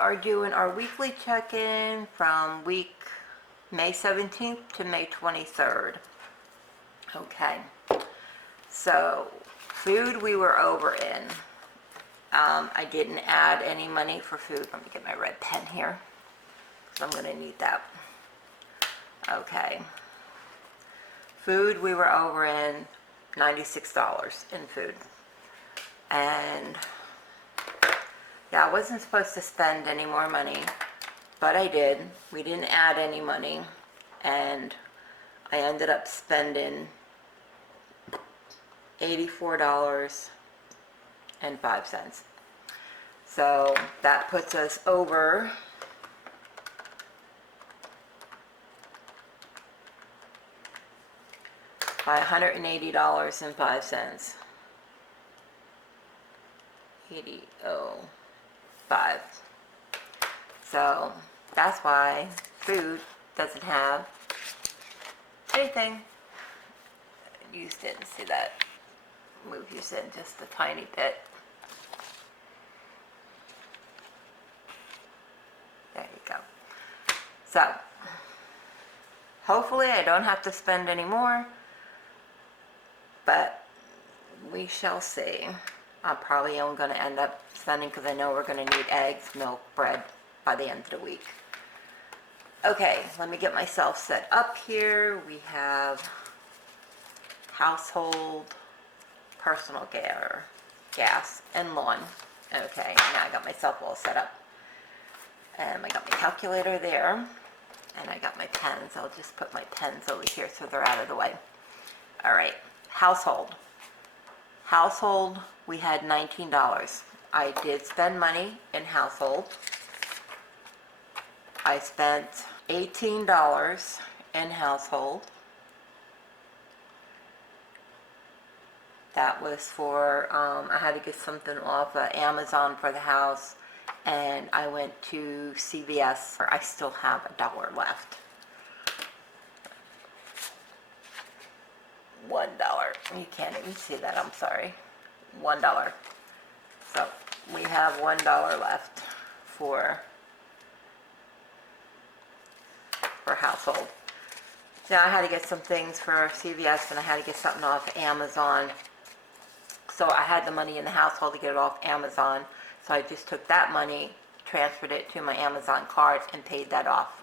are doing our weekly check-in from week May 17th to May 23rd. Okay, so food we were over in. I didn't add any money for food. Let me get my red pen here, because I'm going to need that. Okay, food we were over in $96 in food. And yeah, I wasn't supposed to spend any more money, but I did. We didn't add any money, and I ended up spending $84.05. So that puts us over by $180.05. 80.05. So that's why food doesn't have anything. You didn't see that. Move yours in just a tiny bit. There you go. So hopefully I don't have to spend any more, but we shall see. I'm probably only going to end up spending, because I know we're going to need eggs, milk, bread by the end of the week. Okay, let me get myself set up here. We have household, personal care, gas, and lawn. Okay, now I got myself all set up. And I got my calculator there, and I got my pens. I'll just put my pens over here so they're out of the way. All right, household. Household, we had $19. I did spend money in household. I spent $18 in household. That was for, I had to get something off of Amazon for the house, and I went to CVS. I still have $1 left. $1. You can't even see that, I'm sorry. $1. So we have $1 left for household. Now I had to get some things for CVS, and I had to get something off Amazon. So I had the money in the household to get it off Amazon. So I just took that money, transferred it to my Amazon card, and paid that off.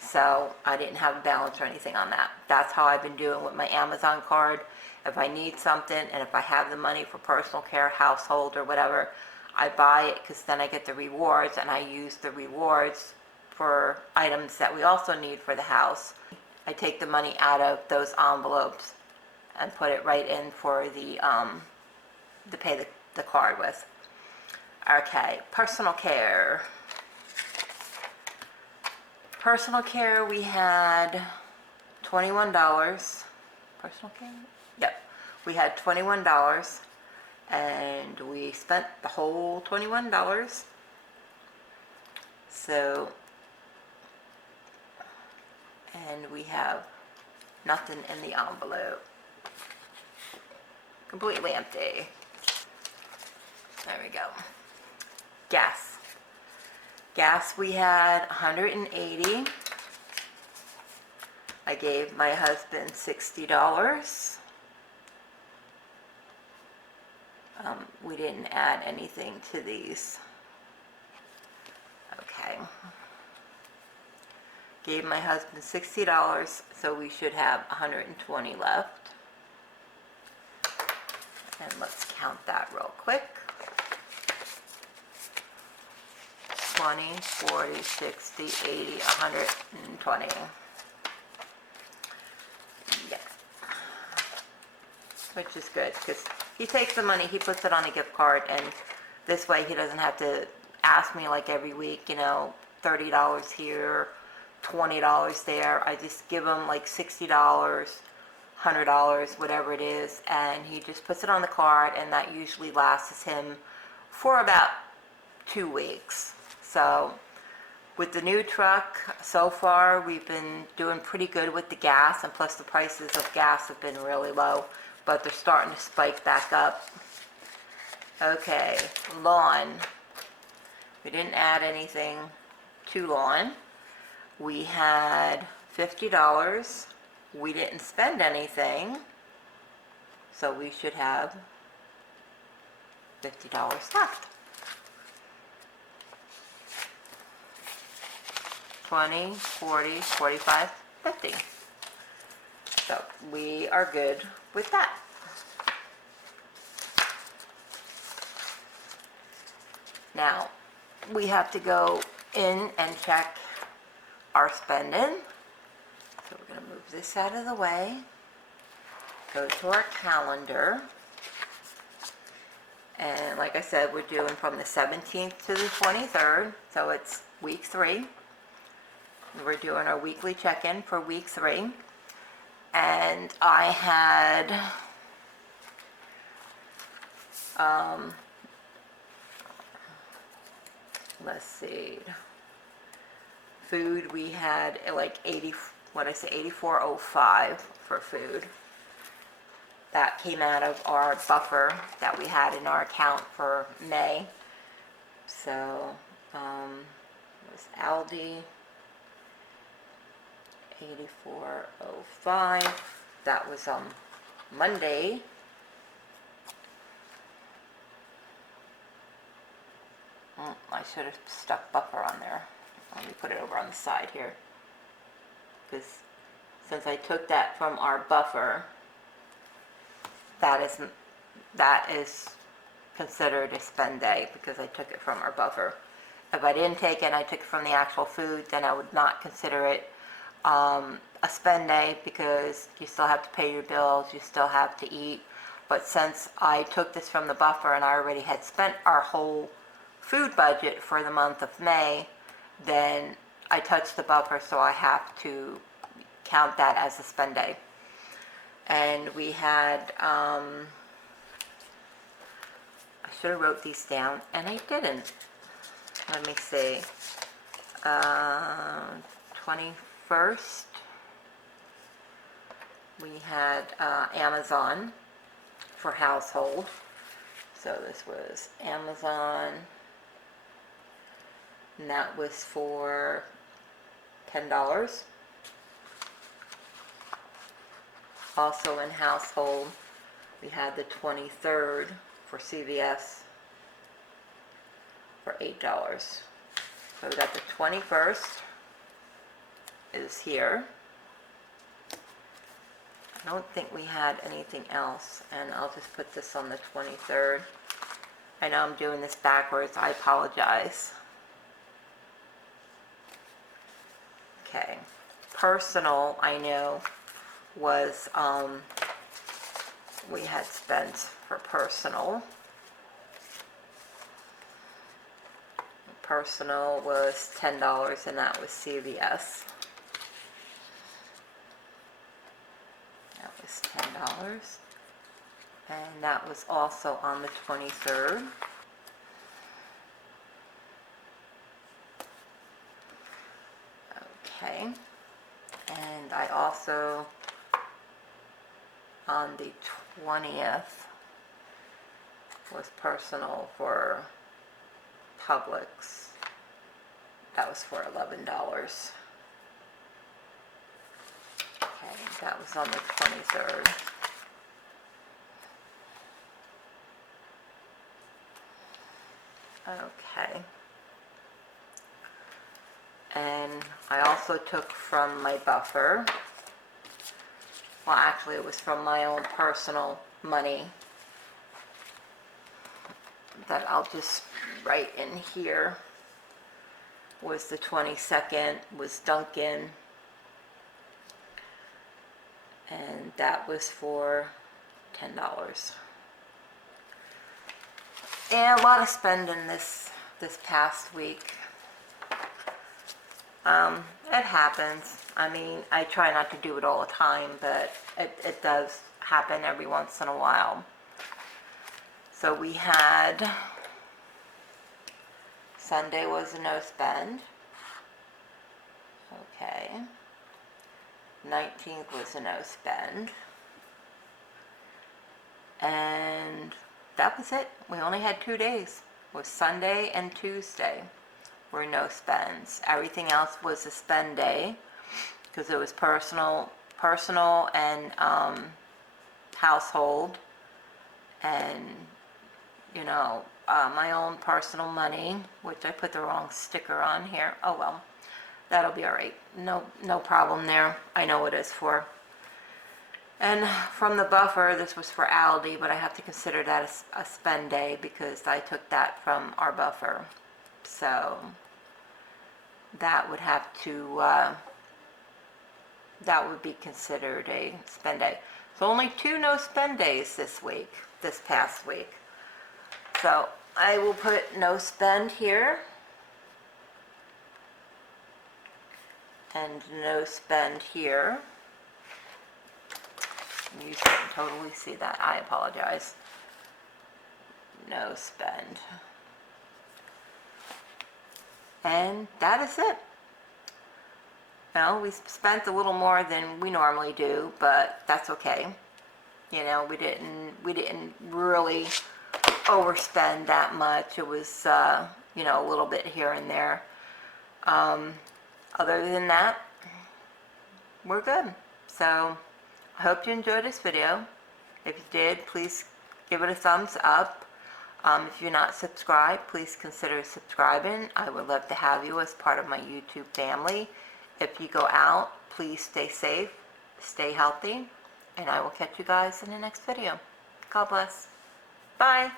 So I didn't have a balance or anything on that. That's how I've been doing with my Amazon card. If I need something, and if I have the money for personal care, household, or whatever, I buy it, because then I get the rewards, and I use the rewards for items that we also need for the house. I take the money out of those envelopes and put it right in for the to pay the card with. Okay, personal care. Personal care, we had $21. Personal care? Yep. We had $21, and we spent the whole $21. So, and we have nothing in the envelope. Completely empty. There we go. Gas. Gas, we had $180. I gave my husband $60. We didn't add anything to these. Okay. Gave my husband $60, so we should have $120 left. And let's count that real quick. 20, 40, 60, 80, 120. Yeah. Which is good, because he takes the money, he puts it on a gift card, and this way he doesn't have to ask me like every week, you know, $30 here, $20 there. I just give him like $60, $100, whatever it is, and he just puts it on the card, and that usually lasts him for about 2 weeks. So with the new truck, so far we've been doing pretty good with the gas, and plus the prices of gas have been really low, but they're starting to spike back up. Okay, lawn. We didn't add anything to lawn. We had $50. We didn't spend anything, so we should have $50 left. 20, 40, 45, 50. So we are good with that. Now, we have to go in and check our spending. So we're going to move this out of the way, go to our calendar, and like I said, we're doing from the 17th to the 23rd, so it's week 3. We're doing our weekly check-in for week 3, and I had let's see, food, we had like 8405 for food. That came out of our buffer that we had in our account for May. So it was Aldi, 8405. That was Monday. I should have stuck buffer on there. Let me put it over on the side here, because since I took that from our buffer, that is considered a spend day because I took it from our buffer. If I didn't take it and I took it from the actual food, then I would not consider it a spend day, because you still have to pay your bills, you still have to eat. But since I took this from the buffer and I already had spent our whole food budget for the month of May, then I touched the buffer, so I have to count that as a spend day. And we had, I should have wrote these down, and I didn't. Let me see. 21st, we had Amazon for household. So this was Amazon, and that was for $10. Also in household, we had the 23rd for CVS for $8. So we got the 21st is here. I don't think we had anything else, and I'll just put this on the 23rd. I know I'm doing this backwards, I apologize. Okay, personal, I know, was, we had spent for personal. Personal was $10, and that was CVS. That was $10. And that was also on the 23rd. Okay. And I also, on the 20th, was personal for Publix. That was for $11. Okay, that was on the 23rd. Okay. And I also took from my buffer, well actually it was from my own personal money, that I'll just write in here, was the 22nd, was Dunkin', and that was for $10. And a lot of spending this past week. It happens. I mean, I try not to do it all the time, but it does happen every once in a while. So we had, Sunday was a no spend. Okay. 19th was a no spend. And that was it. We only had 2 days. was Sunday and Tuesday were no spends. Everything else was a spend day because it was personal and household, and you know, my own personal money, which I put the wrong sticker on here. Oh well, that'll be all right. No problem there. I know what it's for. And from the buffer, this was for Aldi, but I have to consider that a spend day because I took that from our buffer. So that would have to, that would be considered a spend day. So only 2 no spend days this past week. So I will put no spend here and no spend here. You couldn't totally see that. I apologize. No spend. And that is it. Well, we spent a little more than we normally do, but that's okay. You know, we didn't really overspend that much. It was, you know, a little bit here and there. Other than that, we're good. So I hope you enjoyed this video. If you did, please give it a thumbs up. If you're not subscribed, please consider subscribing. I would love to have you as part of my YouTube family. If you go out, please stay safe, stay healthy, and I will catch you guys in the next video. God bless. Bye.